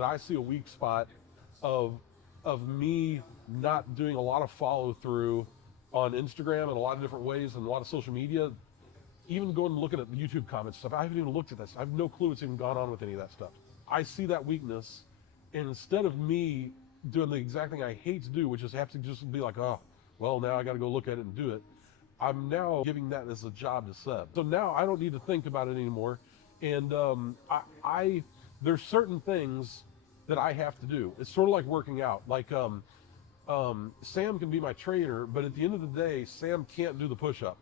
I see a weak spot of me not doing a lot of follow through on Instagram in a lot of different ways and a lot of social media. Even going and looking at the YouTube comments stuff, I haven't even looked at this. I have no clue what's even gone on with any of that stuff. I see that weakness, and instead of me doing the exact thing I hate to do, which is have to just be like, oh, well, now I got to go look at it and do it. I'm now giving that as a job to Seb. So now I don't need to think about it anymore. And there's certain things that I have to do. It's sort of like working out. Like Sam can be my trainer, but at the end of the day, Sam can't do the push-up.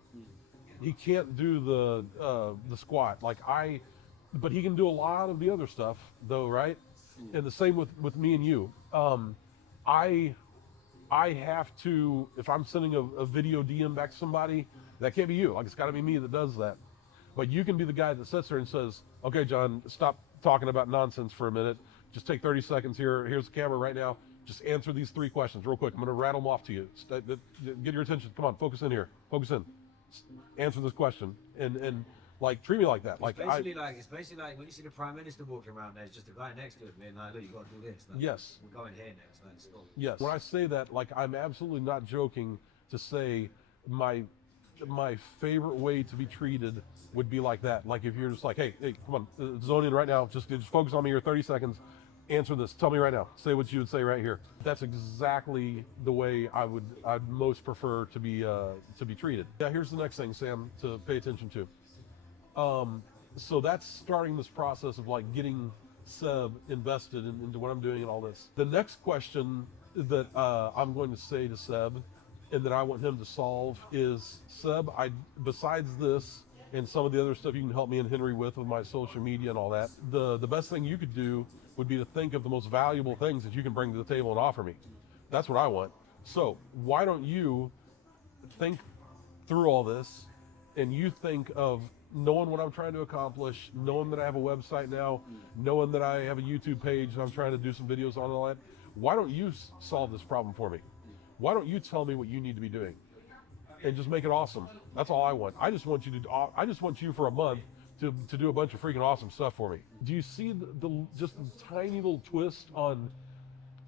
He can't do the squat but he can do a lot of the other stuff though, right? And the same with me and you. I have to, if I'm sending a video DM back to somebody, that can't be you. Like, it's got to be me that does that. But you can be the guy that sits there and says, okay, John, stop talking about nonsense for a minute. Just take 30 seconds here. Here's the camera right now. Just answer these 3 questions real quick. I'm going to rattle them off to you. Get your attention. Come on, focus in here. Focus in. Answer this question. And like, treat me like that. It's basically like when you see the Prime Minister walking around, there's just a guy next to him being like, look, you got to do this. Like, yes. We're going here next. Like, stop. Yes. When I say that, like, I'm absolutely not joking to say my favorite way to be treated would be like that. Like, if you're just like, hey, come on, zone in right now. Just focus on me here, 30 seconds. Answer this. Tell me right now. Say what you would say right here. That's exactly the way I'd most prefer to be treated. Yeah. Here's the next thing, Sam, to pay attention to. So that's starting this process of like getting Seb invested into what I'm doing and all this. The next question that I'm going to say to Seb and that I want him to solve is, Seb, besides this and some of the other stuff you can help me and Henry with my social media and all that, the best thing you could do would be to think of the most valuable things that you can bring to the table and offer me. That's what I want. So why don't you think through all this, and you think of knowing what I'm trying to accomplish, knowing that I have a website now, knowing that I have a YouTube page and I'm trying to do some videos on and all that. Why don't you solve this problem for me? Why don't you tell me what you need to be doing and just make it awesome? That's all I want. I just want you for a month to do a bunch of freaking awesome stuff for me. Do you see just the tiny little twist on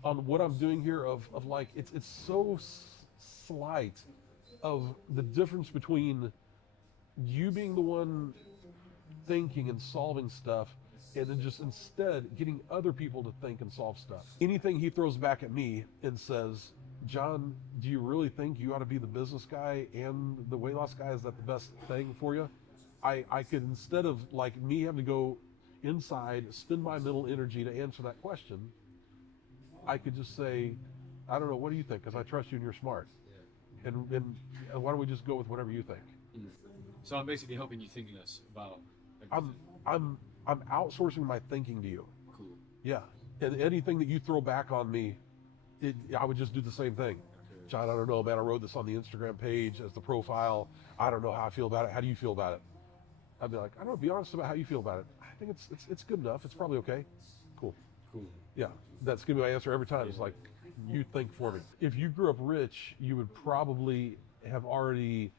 what I'm doing here of like, it's so slight of the difference between you being the one thinking and solving stuff, and then just instead getting other people to think and solve stuff. Anything he throws back at me and says, John, do you really think you ought to be the business guy and the weight loss guy? Is that the best thing for you? I could, instead of like me having to go inside, spend my mental energy to answer that question, I could just say, I don't know, what do you think? Because I trust you and you're smart. Yeah. And why don't we just go with whatever you think? So I'm basically helping you think less about everything. I'm outsourcing my thinking to you. Cool. Yeah. And anything that you throw back on me, I would just do the same thing. Okay. John, I don't know, man. I wrote this on the Instagram page as the profile. I don't know how I feel about it. How do you feel about it? I'd be like, I don't know, be honest about how you feel about it. I think it's good enough. It's probably okay. Cool. Yeah. That's gonna be my answer every time. It's like, you think for me. If you grew up rich, you would probably have already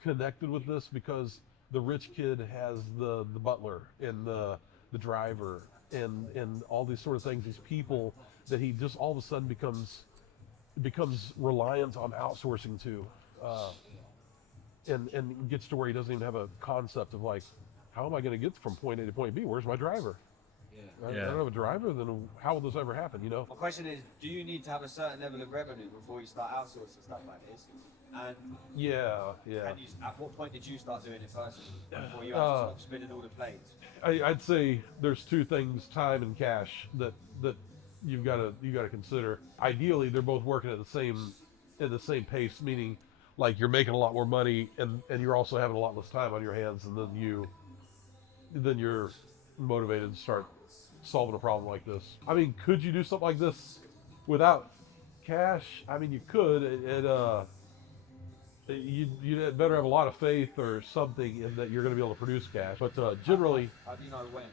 connected with this, because the rich kid has the butler and the driver and all these sort of things, these people that he just all of a sudden becomes reliant on outsourcing to, and gets to where he doesn't even have a concept of like, how am I going to get from point A to point B? Where's my driver? I don't have a driver, then how will this ever happen, you know? My question is, do you need to have a certain level of revenue before you start outsourcing stuff like this? And at what point did you start doing it first before you had to start spinning all the plates? I'd say there's 2 things, time and cash, that you've got to consider. Ideally, they're both working at the same pace, meaning like you're making a lot more money and you're also having a lot less time on your hands, and then you're motivated to start solving a problem like this. I mean, could you do something like this without cash? I mean, you could. You'd better have a lot of faith or something in that you're going to be able to produce cash. But generally, how do you know when?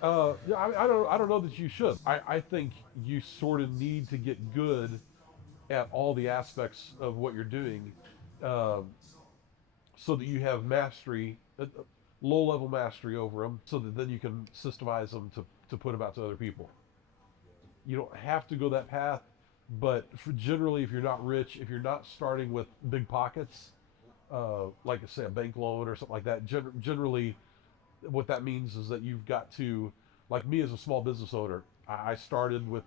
I don't know that you should. I think you sort of need to get good at all the aspects of what you're doing, so that you have mastery, low-level mastery over them, so that then you can systemize them to put them out to other people. You don't have to go that path, but generally, if you're not rich, if you're not starting with big pockets, like say a bank loan or something like that, generally, what that means is that you've got to, like me as a small business owner, I started with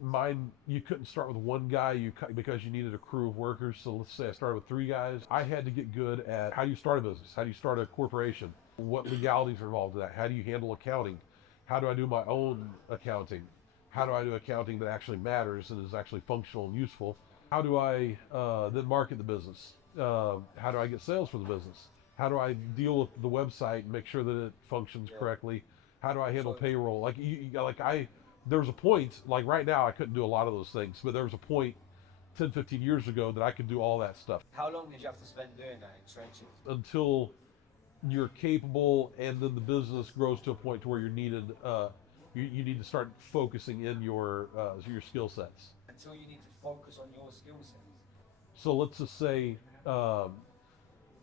mine. You couldn't start with one guy because you needed a crew of workers. So let's say I started with 3 guys. I had to get good at how do you start a business, how do you start a corporation, what legalities are involved in that, how do you handle accounting, how do I do my own accounting, how do I do accounting that actually matters and is actually functional and useful, how do I then market the business, how do I get sales for the business, how do I deal with the website and make sure that it functions correctly, how do I handle payroll, there was a point, like right now I couldn't do a lot of those things, but there was a point 10, 15 years ago that I could do all that stuff. How long did you have to spend doing that in trenches? Until you're capable, and then the business grows to a point to where you're needed, you need to start focusing in your skill sets. Until you need to focus on your skill sets. So let's just say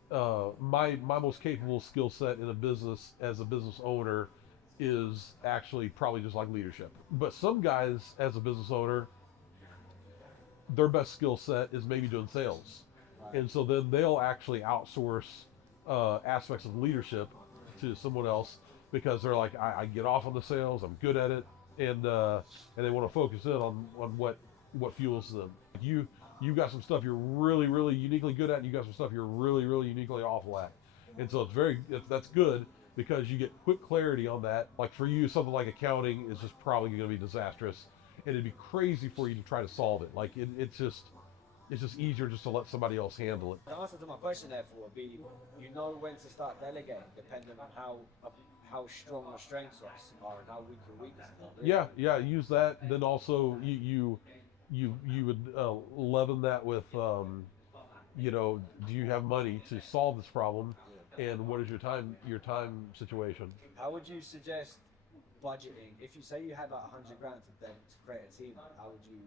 my most capable skill set in a business as a business owner is actually probably just like leadership. But some guys as a business owner, their best skill set is maybe doing sales. Right. And so then they'll actually outsource aspects of leadership to someone else because they're like, I get off on the sales, I'm good at it, and they want to focus in on what fuels them. You got some stuff you're really, really uniquely good at, and you got some stuff you're really, really uniquely awful at. And so that's good, because you get quick clarity on that. Like for you, something like accounting is just probably going to be disastrous, and it'd be crazy for you to try to solve it. Like it's just easier just to let somebody else handle it. The answer to my question therefore would be, you know when to start delegating, depending on how strong your strengths are and how weak your weaknesses are. Yeah, use that. Then also you would leaven that with, do you have money to solve this problem? And what is your time situation? How would you suggest budgeting? If you say you had like 100 grand to create a team, how would you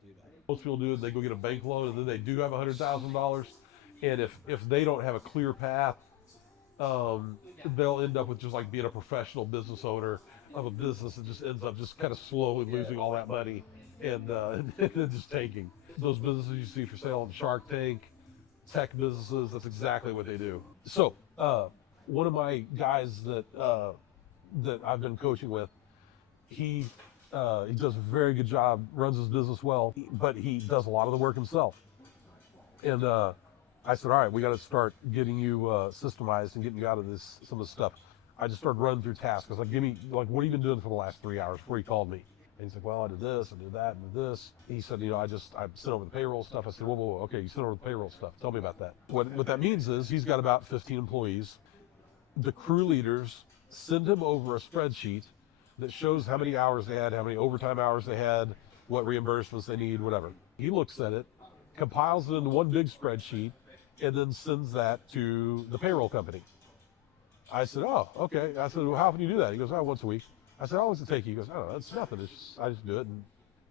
do that? Most people do is they go get a bank loan, and then they do have $100,000. And if they don't have a clear path, they'll end up with just like being a professional business owner of a business that just ends up just kind of slowly losing all that money and just tanking. Those businesses you see for sale on Shark Tank, tech businesses, that's exactly what they do. So one of my guys that I've been coaching with, he does a very good job, runs his business well, but he does a lot of the work himself. And I said, all right, we got to start getting you systemized and getting you out of some of this stuff. I just started running through tasks. I was like, what have you been doing for the last 3 hours before he called me? And he's like, well, I did this, I did that, and did this. He said, I sent over the payroll stuff. I said, whoa, okay, you sent over the payroll stuff. Tell me about that. What that means is he's got about 15 employees. The crew leaders send him over a spreadsheet that shows how many hours they had, how many overtime hours they had, what reimbursements they need, whatever. He looks at it, compiles it into one big spreadsheet, and then sends that to the payroll company. I said, oh, okay. I said, well, how often do you do that? He goes, oh, once a week. I said, how long does it take you? He goes, I don't know, it's nothing. I just do it in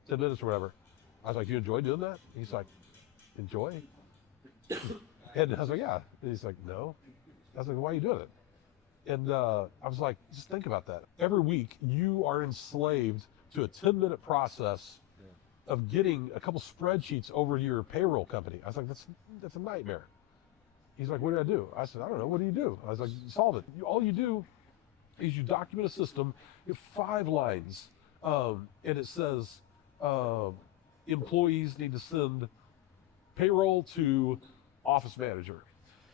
10 minutes or whatever. I was like, do you enjoy doing that? He's like, enjoy? And I was like, yeah. And he's like, no. I was like, why are you doing it? And I was like, just think about that. Every week, you are enslaved to a 10-minute process of getting a couple spreadsheets over to your payroll company. I was like, that's a nightmare. He's like, what do I do? I said, I don't know. What do you do? I was like, solve it. All you do is you document a system. You have 5 lines, and it says employees need to send payroll to office manager.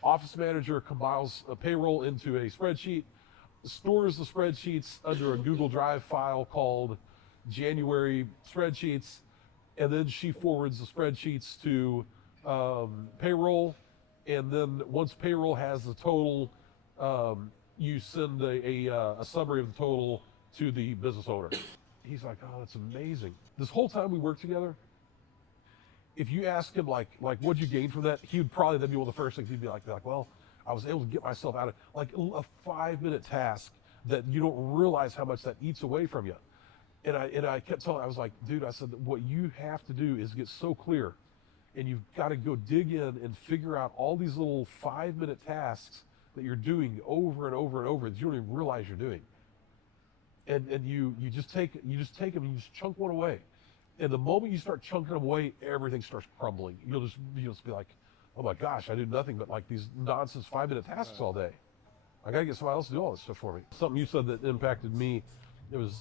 Office manager compiles a payroll into a spreadsheet, stores the spreadsheets under a Google Drive file called January spreadsheets, and then she forwards the spreadsheets to payroll. And then once payroll has the total, you send a summary of the total to the business owner. He's like, oh, that's amazing. This whole time we worked together, if you ask him like what'd you gain from that, he would probably, that'd be one of the first things he'd be like, well, I was able to get myself out of like a 5-minute task that you don't realize how much that eats away from you. And I kept telling, I was like, dude, I said, what you have to do is get so clear, and you've got to go dig in and figure out all these little 5-minute tasks that you're doing over and over and over that you don't even realize you're doing. And you just take them, you just chunk one away. And the moment you start chunking them away, everything starts crumbling. You'll just be like, oh my gosh, I do nothing but like these nonsense 5-minute tasks all day. I gotta get somebody else to do all this stuff for me. Something you said that impacted me, it was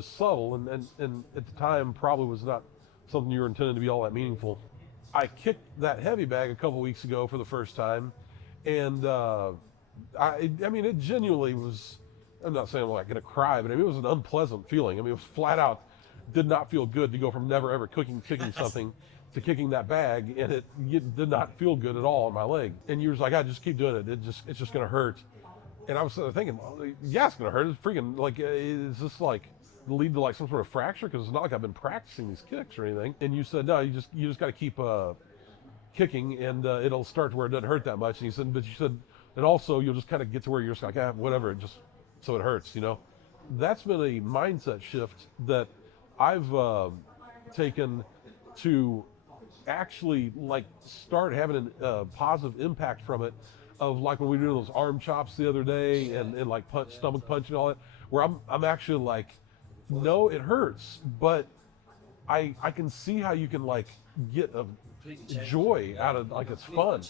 subtle and at the time probably was not something you were intended to be all that meaningful. I kicked that heavy bag a couple weeks ago for the first time, and I mean it genuinely was, I'm not saying I'm like gonna cry, but I mean it was an unpleasant feeling. I mean it was flat out did not feel good to go from never ever kicking something to kicking that bag, and it did not feel good at all on my leg. And you was like, I just keep doing it. It's just gonna hurt. And I was sort of thinking, well, yeah, it's gonna hurt. It's freaking like, is this like lead to like some sort of fracture? Because it's not like I've been practicing these kicks or anything. And you said, no, you just got to keep kicking, and it'll start to where it doesn't hurt that much. And you said, and also you'll just kind of get to where you're just like, whatever, just so it hurts, you know. That's been a mindset shift that I've taken to actually like start having a positive impact from it. Of like when we were doing those arm chops the other day and like stomach punch and all that, where I'm actually like, no, it hurts, but I can see how you can like get a joy out of, like, it's fun.